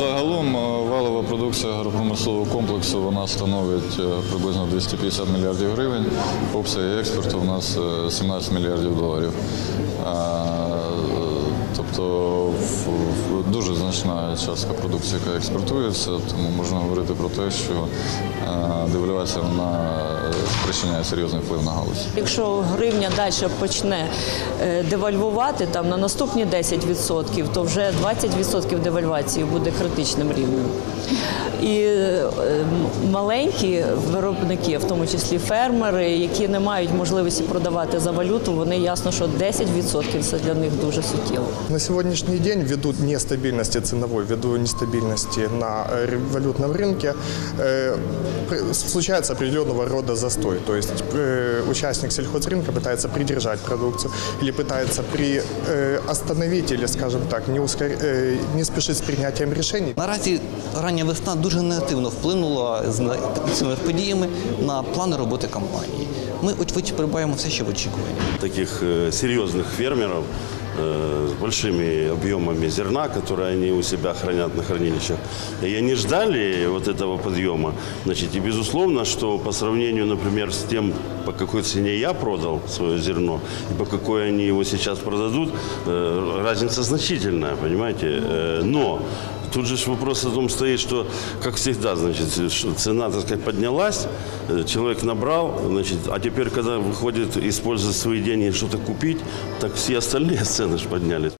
Загалом е, валова продукція агропромислового комплексу вона становить е, приблизно 250 мільярдів гривень. Обсяг експорту у нас е, 17 мільярдів доларів. Тобто дуже значна частка продукції, яка експортується, тому можна говорити про те, що девальвація на спричиняє серйозний вплив на галузь. Якщо гривня далі почне е, девальвувати там на наступні 10%, то вже 20% девальвації буде критичним рівнем. І е, м- маленькі виробники, в тому числі фермери, які не мають можливості продавати за валюту, вони ясно, що 10% це для них дуже суттєво. На сегодняшний день, ввиду нестабильности ценовой, ввиду нестабильности на э, ре- валютном рынке, э, пр- случается определенного рода застой. То есть э, участник сельхозрынка пытается придержать продукцию или пытается при, э, остановить или, скажем так, не, ускор... э, не спешить с принятием решений. Наразі рання весна дуже негативно вплинула з на- цими подіями на плани роботи компанії. Ми очевидь перебуваємо все ще в очікуванні. таких э, серьезных фермеров э, с большими объемами зерна, которые они у себя хранят на хранилищах. И они ждали вот этого подъема. Значит, и безусловно, что по сравнению, например, с тем, по какой цене я продал свое зерно и по какой они его сейчас продадут, э, разница значительная, понимаете. Э, Но Тут же ж вопрос о том стоит, что, как всегда, значит, ш- цена, так сказать, поднялась, э, человек набрал, значит, а теперь, когда выходит использовать свои деньги что-то купить, так все остальные цены же поднялись.